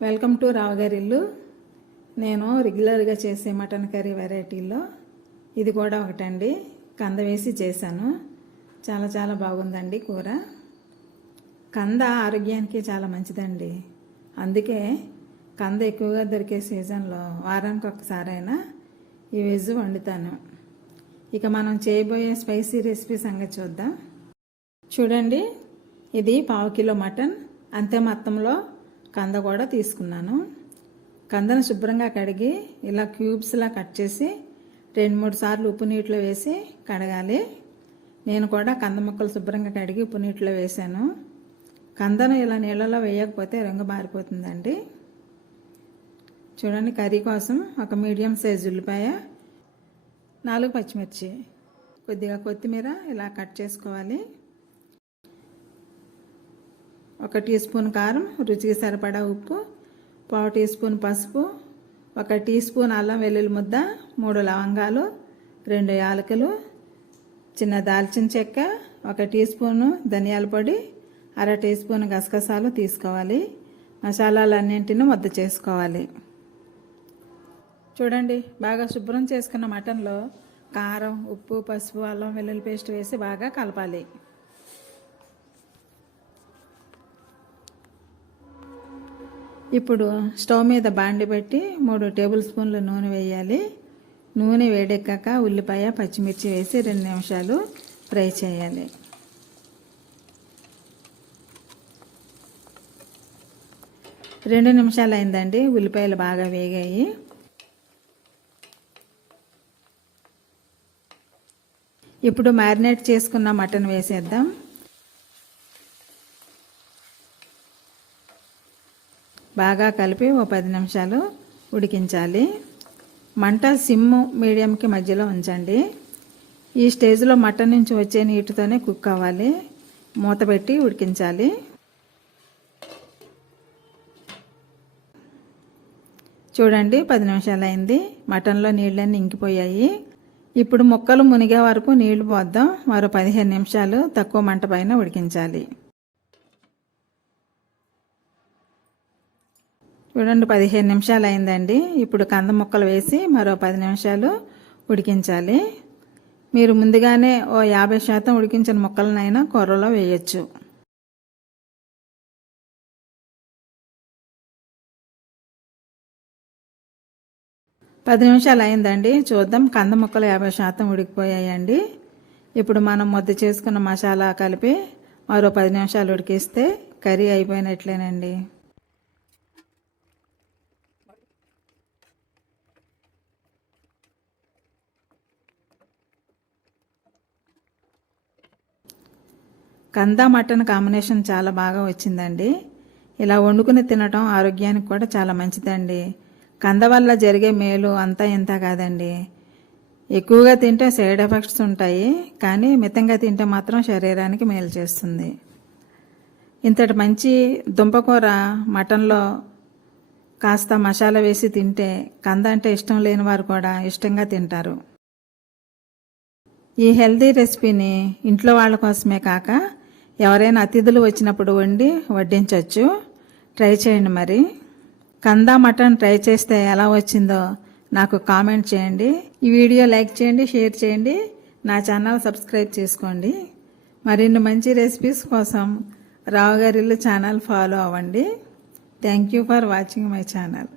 Welcome to రావు గారి ఇల్లు. నేను రెగ్యులర్గా చేసే మటన్ కర్రీ వెరైటీలో ఇది కూడా ఒకటండి. కంద వేసి చేశాను. చాలా చాలా బాగుందండి కూర. కంద ఆరోగ్యానికి చాలా మంచిదండి. అందుకే కంద ఎక్కువగా దొరికే సీజన్లో వారానికి ఒకసారైనా ఈ వెజ్ వండుతాను. ఇక మనం చేయబోయే స్పైసీ రెసిపీ సంగతి చూద్దాం. చూడండి, ఇది 1/2 కిలో మటన్, అంతే మొత్తంలో కంద కూడా తీసుకున్నాను. కందను శుభ్రంగా కడిగి ఇలా క్యూబ్స్లా కట్ చేసి 2-3 సార్లు ఉప్పు నీటిలో వేసి కడగాలి. నేను కూడా కంద ముక్కలు శుభ్రంగా కడిగి ఉప్పు నీటిలో వేసాను. కందను ఇలా నీళ్ళలో వేయకపోతే రంగు మారిపోతుందండి. చూడండి, కర్రీ కోసం ఒక మీడియం సైజు ఉల్లిపాయ, 4 పచ్చిమిర్చి, కొద్దిగా కొత్తిమీర ఇలా కట్ చేసుకోవాలి. 1 టీ స్పూన్ కారం, రుచికి సరిపడా ఉప్పు, 1/2 టీ స్పూన్ పసుపు, 1 టీ స్పూన్ అల్లం వెల్లుల్లి ముద్ద, 3 లవంగాలు, 2 యాలకులు, చిన్న దాల్చిన చెక్క, 1 టీ స్పూను ధనియాల పొడి, 1/2 టీ స్పూన్ గసగసాలు తీసుకోవాలి. మసాలాలన్నింటినీ ముద్ద చేసుకోవాలి. చూడండి, బాగా శుభ్రం చేసుకున్న మటన్లో కారం, ఉప్పు, పసుపు, అల్లం వెల్లుల్లి పేస్ట్ వేసి బాగా కలపాలి. ఇప్పుడు స్టవ్ మీద బాండి పెట్టి 3 టేబుల్ స్పూన్ల నూనె వేయాలి. నూనె వేడెక్కాక ఉల్లిపాయ, పచ్చిమిర్చి వేసి 2 నిమిషాలు ఫ్రై చేయాలి. రెండు నిమిషాలు అయిందండి, ఉల్లిపాయలు బాగా వేగాయి. ఇప్పుడు మ్యారినేట్ చేసుకున్న మటన్ వేసేద్దాం. బాగా కలిపి 10 నిమిషాలు ఉడికించాలి. మంట సిమ్ మీడియంకి మధ్యలో ఉంచండి. ఈ స్టేజ్లో మటన్ నుంచి వచ్చే నీటితోనే కుక్ అవ్వాలి. మూత పెట్టి ఉడికించాలి. చూడండి, 10 నిమిషాలు అయింది. మటన్లో నీళ్ళన్నీ ఇంకిపోయాయి. ఇప్పుడు ముక్కలు మునిగే వరకు నీళ్లు పోద్దాం. మరో 15 నిమిషాలు తక్కువ మంట పైన ఉడికించాలి. చూడండి, 15 నిమిషాలు అయిందండి. ఇప్పుడు కంద ముక్కలు వేసి మరో 10 నిమిషాలు ఉడికించాలి. మీరు ముందుగానే 50% ఉడికించిన ముక్కలనైనా కూరలో వేయచ్చు. పది నిమిషాలు అయిందండి. చూద్దాం, కంద ముక్కలు 50% ఉడికిపోయాయండి. ఇప్పుడు మనం ముద్ద చేసుకున్న మసాలా కలిపి మరో 10 నిమిషాలు ఉడికిస్తే కర్రీ అయిపోయినట్లేనండి. కంద మటన్ కాంబినేషన్ చాలా బాగా వచ్చిందండి. ఇలా వండుకుని తినటం ఆరోగ్యానికి కూడా చాలా మంచిదండి. కంద వల్ల జరిగే మేలు అంతా ఇంత కాదండి. ఎక్కువగా తింటే సైడ్ ఎఫెక్ట్స్ ఉంటాయి, కానీ మితంగా తింటే మాత్రం శరీరానికి మేలు చేస్తుంది. ఇంతటి మంచి దుంపకూర మటన్లో కాస్త మసాలా వేసి తింటే కంద అంటే ఇష్టం లేని వారు కూడా ఇష్టంగా తింటారు. ఈ హెల్తీ రెసిపీని ఇంట్లో వాళ్ళ కోసమే కాక ఎవరైనా అతిథులు వచ్చినప్పుడు వండి వడ్డించవచ్చు. ట్రై చేయండి. మరి కంద మటన్ ట్రై చేస్తే ఎలా వచ్చిందో నాకు కామెంట్ చేయండి. ఈ వీడియో లైక్ చేయండి, షేర్ చేయండి, నా ఛానల్ సబ్స్క్రైబ్ చేసుకోండి. మరిన్ని మంచి రెసిపీస్ కోసం రావు గారి ఇల్లు ఛానల్ ఫాలో అవ్వండి. Thank you for watching my channel.